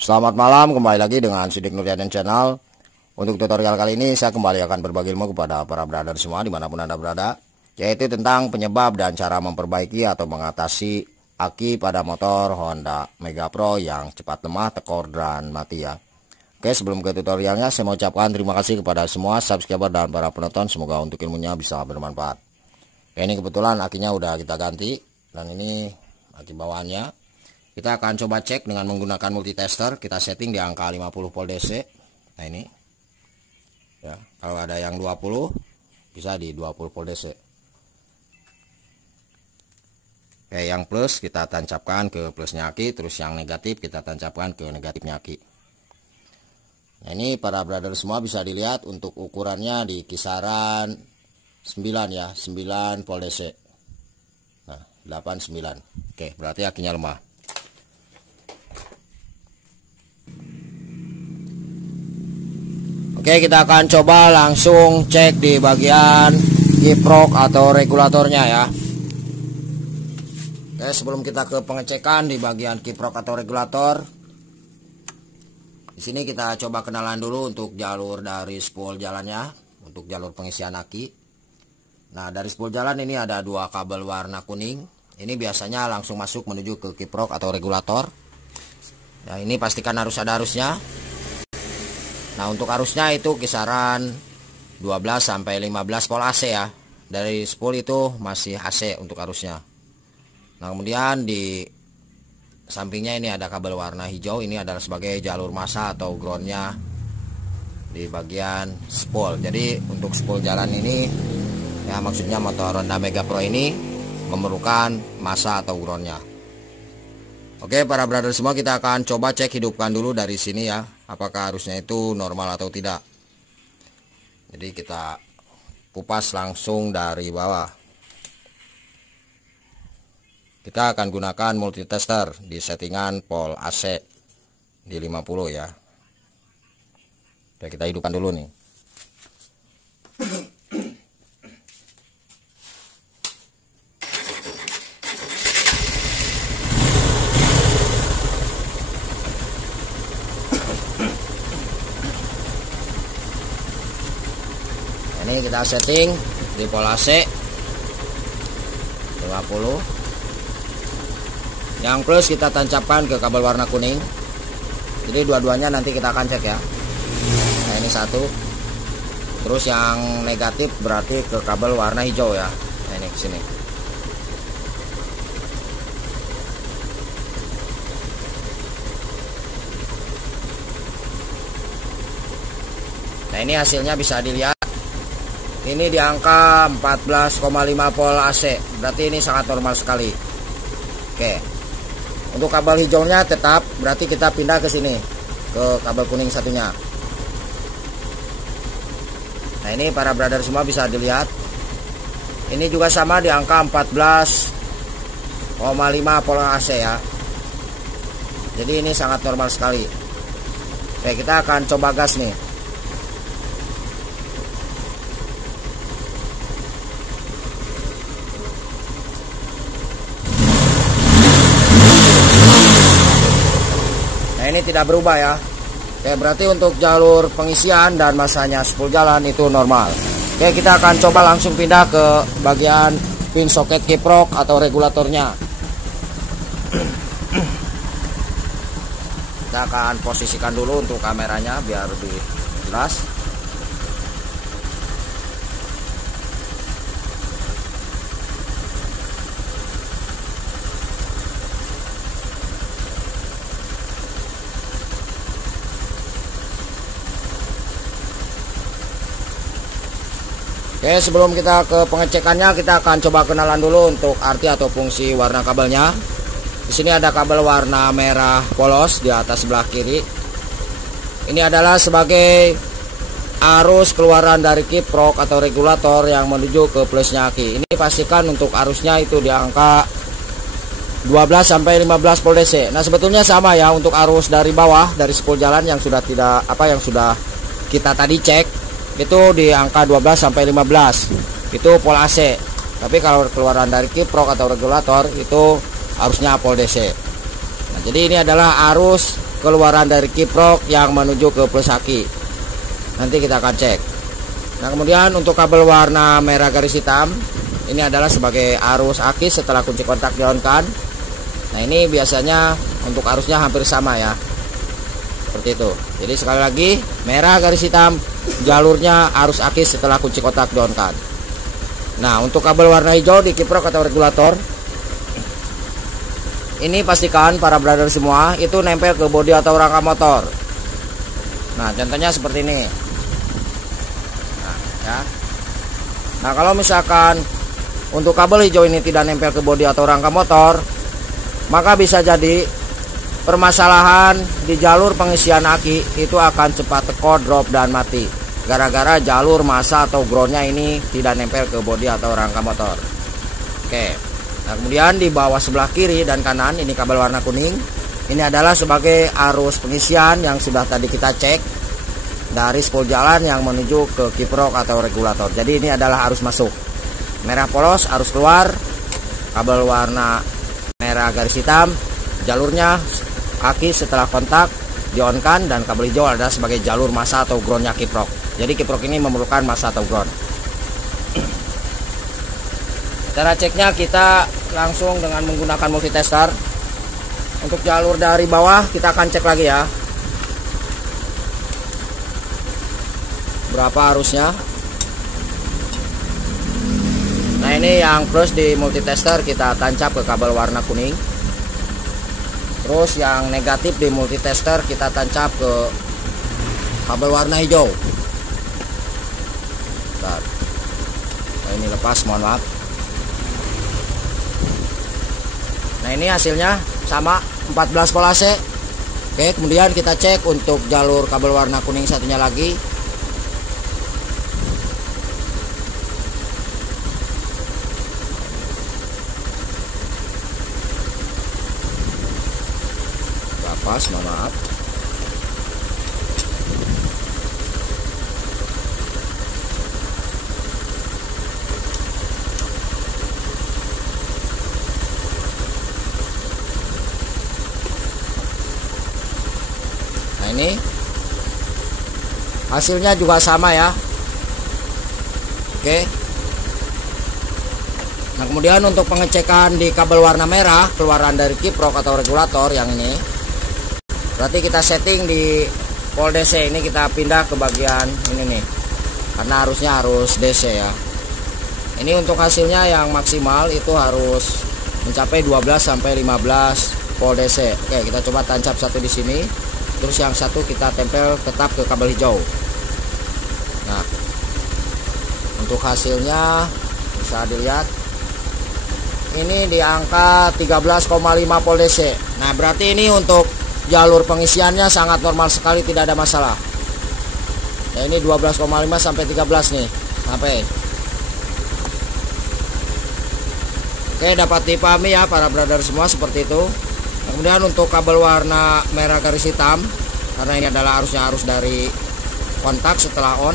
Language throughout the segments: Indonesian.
Selamat malam, kembali lagi dengan Sidik Nurjadin Channel. Untuk tutorial kali ini saya kembali akan berbagi ilmu kepada para brother semua dimanapun Anda berada, yaitu tentang penyebab dan cara memperbaiki atau mengatasi aki pada motor Honda Mega Pro yang cepat lemah, tekor, dan mati ya. Oke, sebelum ke tutorialnya saya mau ucapkan terima kasih kepada semua subscriber dan para penonton. Semoga untuk ilmunya bisa bermanfaat. Oke, ini kebetulan akinya udah kita ganti, dan ini aki bawaannya. Kita akan coba cek dengan menggunakan multitester. Kita setting di angka 50 volt DC. Nah ini ya, kalau ada yang 20 bisa di 20 volt DC. Oke, yang plus kita tancapkan ke plusnya aki, terus yang negatif kita tancapkan ke negatifnya aki. Nah ini para brother semua bisa dilihat untuk ukurannya di kisaran 9 ya, 9 volt DC. Nah 89. Oke, berarti akinya lemah. Oke, kita akan coba langsung cek di bagian kiprok atau regulatornya ya. Oke, sebelum kita ke pengecekan di bagian kiprok atau regulator, di sini kita coba kenalan dulu untuk jalur dari spool jalannya, untuk jalur pengisian aki. Nah, dari spool jalan ini ada dua kabel warna kuning. Ini biasanya langsung masuk menuju ke kiprok atau regulator. Nah, ini pastikan harus ada arusnya. Nah, untuk arusnya itu kisaran 12 sampai 15 volt AC ya. Dari spool itu masih AC untuk arusnya. Nah, kemudian di sampingnya ini ada kabel warna hijau. Ini adalah sebagai jalur massa atau groundnya di bagian spool. Jadi untuk spool jalan ini ya, maksudnya motor Honda Mega Pro ini memerlukan massa atau groundnya. Oke, para brother semua, kita akan coba cek hidupkan dulu dari sini ya, apakah arusnya itu normal atau tidak. Jadi kita kupas langsung dari bawah. Kita akan gunakan multitester di settingan pol AC di 50 ya. Oke, kita hidupkan dulu nih. Ini kita setting di pol AC 50. Yang plus kita tancapkan ke kabel warna kuning. Jadi dua-duanya nanti kita akan cek ya. Nah, ini satu. Terus yang negatif berarti ke kabel warna hijau ya. Nah, ini ke sini. Nah, ini hasilnya bisa dilihat. Ini di angka 14,5 volt AC. Berarti ini sangat normal sekali. Oke. Untuk kabel hijaunya tetap, berarti kita pindah ke sini, ke kabel kuning satunya. Nah, ini para brother semua bisa dilihat. Ini juga sama di angka 14,5 volt AC ya. Jadi ini sangat normal sekali. Oke, kita akan coba gas nih. Ini tidak berubah ya. Oke, berarti untuk jalur pengisian dan masanya spool jalan itu normal. Oke, kita akan coba langsung pindah ke bagian pin soket kiprok atau regulatornya. Kita akan posisikan dulu untuk kameranya biar lebih jelas. Oke, sebelum kita ke pengecekannya, kita akan coba kenalan dulu untuk arti atau fungsi warna kabelnya. Di sini ada kabel warna merah polos di atas sebelah kiri. Ini adalah sebagai arus keluaran dari kiprok atau regulator yang menuju ke plusnya aki. Ini pastikan untuk arusnya itu di angka 12 sampai 15 volt DC. Nah, sebetulnya sama ya untuk arus dari bawah dari spool jalan yang sudah kita tadi cek. Itu di angka 12 sampai 15. Itu pol AC. Tapi kalau keluaran dari kiprok atau regulator itu arusnya pol DC. Nah, jadi ini adalah arus keluaran dari kiprok yang menuju ke plus aki. Nanti kita akan cek. Nah, kemudian untuk kabel warna merah garis hitam, ini adalah sebagai arus aki setelah kunci kontak di-on-kan. Nah, ini biasanya untuk arusnya hampir sama ya, seperti itu. Jadi sekali lagi, merah garis hitam jalurnya arus aki setelah kunci kontak di-on-kan. Nah, untuk kabel warna hijau di kiprok atau regulator, ini pastikan para brother semua itu nempel ke bodi atau rangka motor. Nah, contohnya seperti ini. Nah, ya. Nah, kalau misalkan untuk kabel hijau ini tidak nempel ke bodi atau rangka motor, maka bisa jadi permasalahan di jalur pengisian aki itu akan cepat teko, drop, dan mati. Gara-gara jalur massa atau groundnya ini tidak nempel ke bodi atau rangka motor. Oke. Nah, kemudian di bawah sebelah kiri dan kanan ini kabel warna kuning. Ini adalah sebagai arus pengisian yang sudah tadi kita cek dari spol jalan yang menuju ke kiprok atau regulator. Jadi ini adalah arus masuk. Merah polos arus keluar. Kabel warna merah garis hitam jalurnya aki setelah kontak di-on-kan, dan kabel hijau adalah sebagai jalur massa atau groundnya kiprok. Jadi kiprok ini memerlukan massa atau ground. Cara ceknya kita langsung dengan menggunakan multitester. Untuk jalur dari bawah kita akan cek lagi ya, berapa arusnya. Nah, ini yang plus di multitester kita tancap ke kabel warna kuning. Terus yang negatif di multitester kita tancap ke kabel warna hijau. Bentar. Nah, ini lepas, mohon maaf. Nah, ini hasilnya sama 14 volt AC. Oke, kemudian kita cek untuk jalur kabel warna kuning satunya lagi. Lepas, mohon maaf. Ini hasilnya juga sama ya. Oke. Nah, kemudian untuk pengecekan di kabel warna merah keluaran dari kiprok atau regulator yang ini, berarti kita setting di pol DC. Ini kita pindah ke bagian ini nih, karena harusnya harus DC ya. Ini untuk hasilnya yang maksimal itu harus mencapai 12 sampai 15 pol DC. Oke, kita coba tancap satu di sini. Terus yang satu kita tempel tetap ke kabel hijau. Nah, untuk hasilnya bisa dilihat ini di angka 13,5 volt DC. Nah, berarti ini untuk jalur pengisiannya sangat normal sekali, tidak ada masalah. Nah, ini 12,5 sampai 13 nih sampai. Oke, dapat dipahami ya para brother semua, seperti itu. Kemudian untuk kabel warna merah garis hitam, karena ini adalah arusnya arus dari kontak setelah on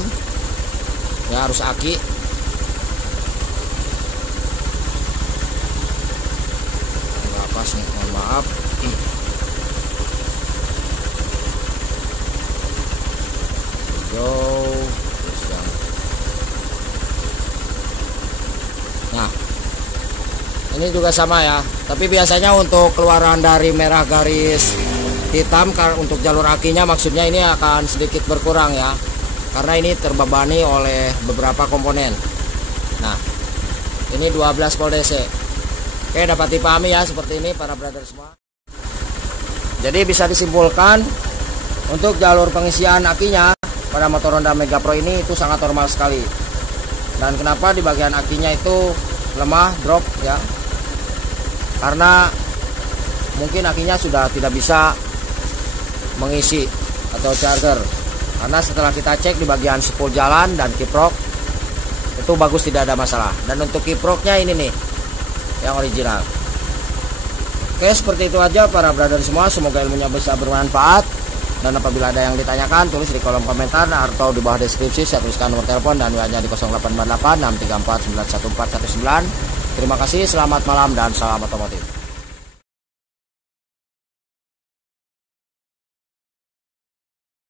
ya, arus aki. Nggak pas nih, mohon maaf. Nah, ini juga sama ya, tapi biasanya untuk keluaran dari merah garis hitam untuk jalur akinya, maksudnya ini akan sedikit berkurang ya, karena ini terbebani oleh beberapa komponen. Nah, ini 12 volt DC. Oke, dapat dipahami ya seperti ini para brother semua. Jadi bisa disimpulkan untuk jalur pengisian akinya pada motor Honda Mega Pro ini itu sangat normal sekali. Dan kenapa di bagian akinya itu lemah, drop ya, karena mungkin akinya sudah tidak bisa mengisi atau charger. Karena setelah kita cek di bagian spol jalan dan kiprok itu bagus, tidak ada masalah. Dan untuk kiproknya ini nih yang original. Oke, seperti itu aja para brother semua, semoga ilmunya bisa bermanfaat. Dan apabila ada yang ditanyakan, tulis di kolom komentar atau di bawah deskripsi. Saya tuliskan nomor telepon dan WA-nya di 0848 634 91419. Terima kasih, selamat malam dan salam otomotif.